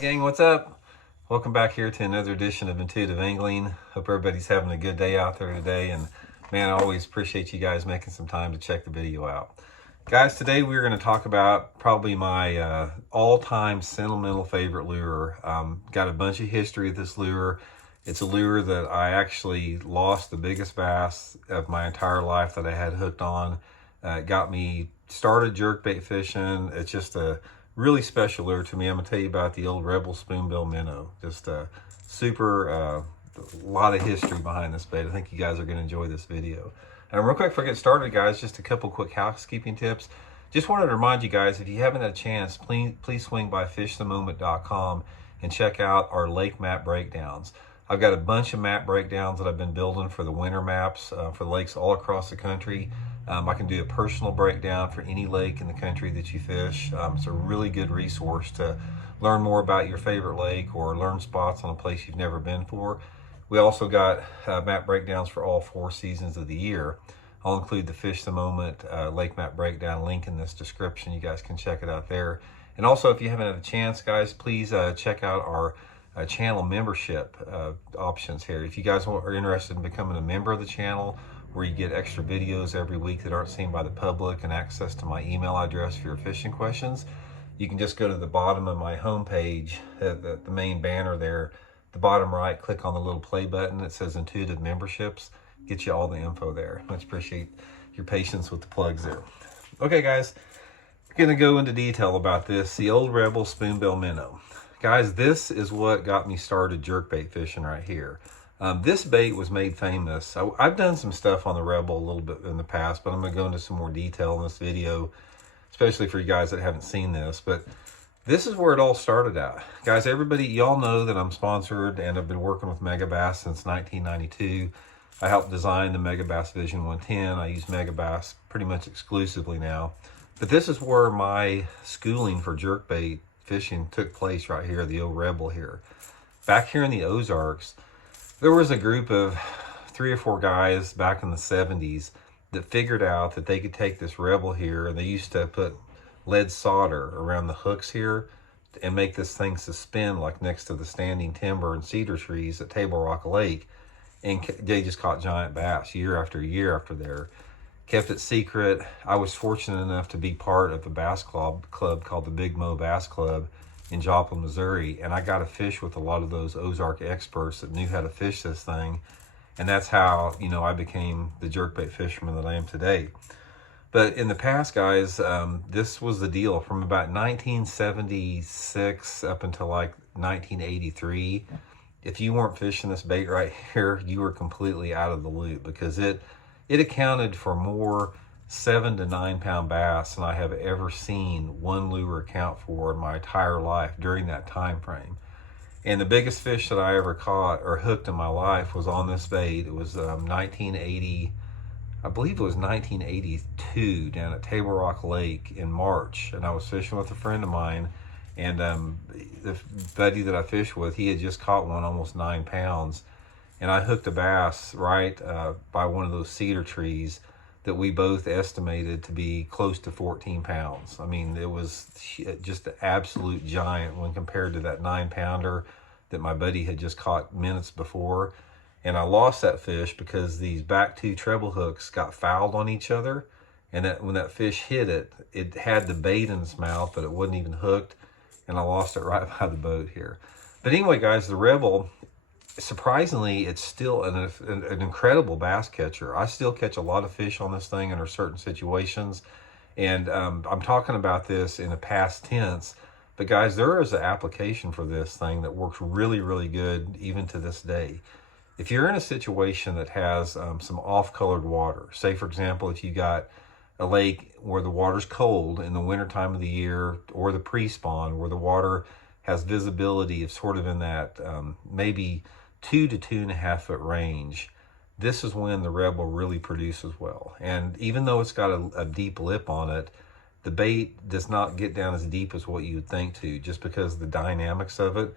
gang, what's up? Welcome back here to another edition of Intuitive Angling. Hope everybody's having a good day out there today. And man, I always appreciate you guys making some time to check the video out. Guys, today we're going to talk about probably my all-time sentimental favorite lure. Got a bunch of history with this lure. It's a lure that I actually lost the biggest bass of my entire life that I had hooked on. It got me started jerkbait fishing. It's just a really special lure to me. I'm gonna tell you about the old Rebel Spoonbill Minnow. Just a a lot of history behind this bait. I think you guys are gonna enjoy this video. And real quick before I get started, guys, just a couple quick housekeeping tips. Just wanted to remind you guys, if you haven't had a chance, please swing by fishthemoment.com and check out our lake map breakdowns. I've got a bunch of map breakdowns that I've been building for the winter maps for the lakes all across the country. I can do a personal breakdown for any lake in the country that you fish. It's a really good resource to learn more about your favorite lake or learn spots on a place you've never been for. We also got map breakdowns for all 4 seasons of the year. I'll include the Fish the Moment lake map breakdown link in this description. You guys can check it out there. And also, if you haven't had a chance, guys, please check out our channel membership options here. If you guys are interested in becoming a member of the channel, where you get extra videos every week that aren't seen by the public and access to my email address for your fishing questions, you can just go to the bottom of my homepage, the main banner there, the bottom right, click on the little play button that says Intuitive Memberships. Get you all the info there. Much appreciate your patience with the plugs there. Okay, guys, I'm gonna go into detail about this, the old Rebel Spoonbill Minnow. Guys, this is what got me started jerkbait fishing right here. This bait was made famous. I've done some stuff on the Rebel a little bit in the past, but I'm going to go into some more detail in this video, especially for you guys that haven't seen this. But this is where it all started out. Guys, everybody, y'all know that I'm sponsored and I've been working with Megabass since 1992. I helped design the Megabass Vision 110. I use Megabass pretty much exclusively now. But this is where my schooling for jerkbait fishing took place right here, the old Rebel here. Back here in the Ozarks, there was a group of 3 or 4 guys back in the 70s that figured out that they could take this Rebel here, and they used to put lead solder around the hooks here and make this thing suspend like next to the standing timber and cedar trees at Table Rock Lake. And they just caught giant bass year after year after there. Kept it secret. I was fortunate enough to be part of a bass club called the Big Mo Bass Club in Joplin, Missouri, and I got to fish with a lot of those Ozark experts that knew how to fish this thing, and that's how, you know, I became the jerkbait fisherman that I am today. But in the past, guys, this was the deal from about 1976 up until like 1983. If you weren't fishing this bait right here, you were completely out of the loop, because it accounted for more 7 to 9 pound bass than I have ever seen one lure account for in my entire life during that time frame. And the biggest fish that I ever caught or hooked in my life was on this bait. It was 1980, I believe it was 1982, down at Table Rock Lake in March. And I was fishing with a friend of mine, and the buddy that I fished with, he had just caught one almost 9 pounds. And I hooked a bass right by one of those cedar trees that we both estimated to be close to 14 pounds. I mean, it was just an absolute giant when compared to that 9 pounder that my buddy had just caught minutes before. And I lost that fish because these back 2 treble hooks got fouled on each other. And that when that fish hit it, it had the bait in its mouth, but it wasn't even hooked. And I lost it right by the boat here. But anyway, guys, the Rebel, surprisingly, it's still an incredible bass catcher. I still catch a lot of fish on this thing under certain situations, and I'm talking about this in a past tense, but guys, there is an application for this thing that works really, really good even to this day. If you're in a situation that has some off-colored water, say for example, if you got a lake where the water's cold in the winter time of the year, or the pre-spawn where the water has visibility of sort of in that maybe 2 to 2.5 foot range, this is when the Rebel really produces well. And even though it's got a deep lip on it, the bait does not get down as deep as what you would think to, just because of the dynamics of it.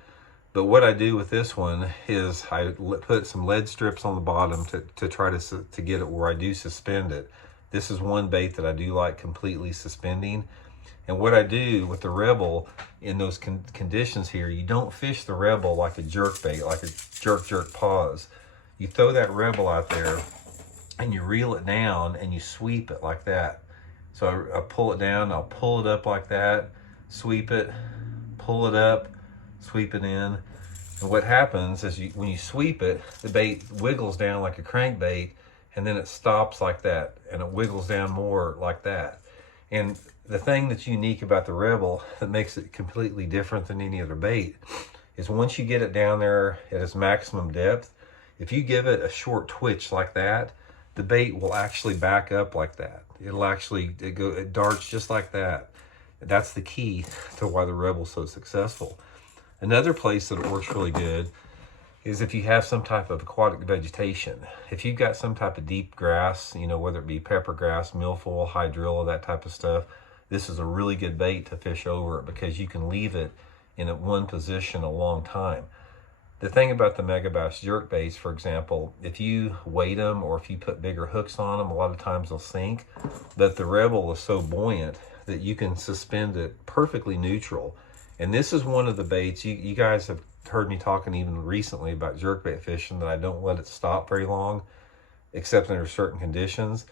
But what I do with this one is I put some lead strips on the bottom to try to get it where I do suspend it. This is one bait that I do like completely suspending. And what I do with the Rebel in those conditions here, you don't fish the Rebel like a jerk bait, like a jerk pause. You throw that Rebel out there and you reel it down and you sweep it like that. So I pull it down, I'll pull it up like that, sweep it, pull it up, sweep it in. And what happens is when you sweep it, the bait wiggles down like a crankbait, and then it stops like that, and it wiggles down more like that. And the thing that's unique about the Rebel that makes it completely different than any other bait is once you get it down there at its maximum depth, if you give it a short twitch like that, the bait will actually back up like that. It darts just like that. That's the key to why the Rebel's so successful. Another place that it works really good is if you have some type of aquatic vegetation. If you've got some type of deep grass, you know, whether it be pepper grass, milfoil, hydrilla, that type of stuff, this is a really good bait to fish over it because you can leave it in one position a long time. The thing about the Megabass jerk baits, for example, if you weight them or if you put bigger hooks on them, a lot of times they'll sink. But the Rebel is so buoyant that you can suspend it perfectly neutral. And this is one of the baits, you guys have heard me talking even recently about jerkbait fishing, that I don't let it stop very long, except under certain conditions.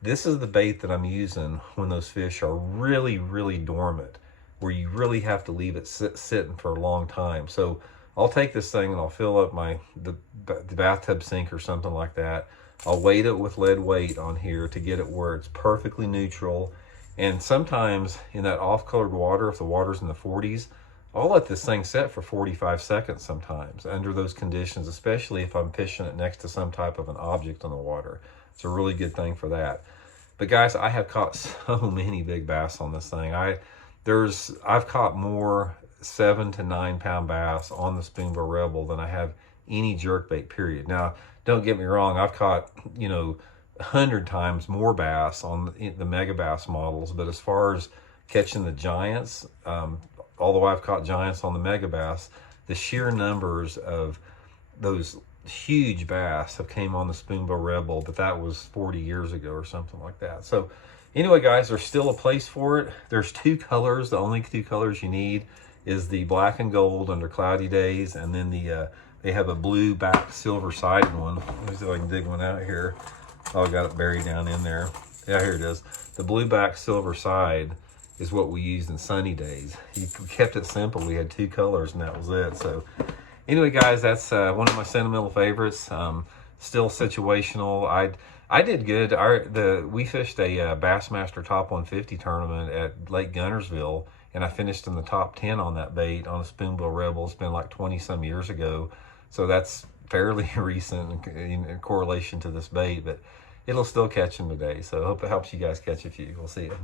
This is the bait that I'm using when those fish are really, really dormant, where you really have to leave it sitting for a long time. So I'll take this thing and I'll fill up the bathtub sink or something like that. I'll weight it with lead weight on here to get it where it's perfectly neutral. And sometimes in that off-colored water, if the water's in the 40s, I'll let this thing set for 45 seconds sometimes under those conditions, especially if I'm fishing it next to some type of an object on the water. It's a really good thing for that. But guys, I have caught so many big bass on this thing. I've caught more 7 to 9 pound bass on the Spoonbill Rebel than I have any jerkbait, period. Now, don't get me wrong, I've caught, 100 times more bass on the Megabass models, but as far as catching the giants, although I've caught giants on the Megabass, the sheer numbers of those huge bass have came on the Spoonbill Rebel, but that was 40 years ago or something like that. So anyway, guys, there's still a place for it. There's 2 colors. The only 2 colors you need is the black and gold under cloudy days, and then they have a blue back silver sided one. Let me see if I can dig one out here. Oh, I got it buried down in there. Yeah, here it is. The blue back silver side is what we used in sunny days. We kept it simple. We had 2 colors and that was it. So anyway, guys, that's one of my sentimental favorites. Still situational. I did good. We fished a Bassmaster Top 150 tournament at Lake Guntersville, and I finished in the top 10 on that bait on a Spoonbill Rebel. It's been like 20 some years ago. So that's fairly recent in correlation to this bait, but it'll still catch them today. So I hope it helps you guys catch a few. We'll see you.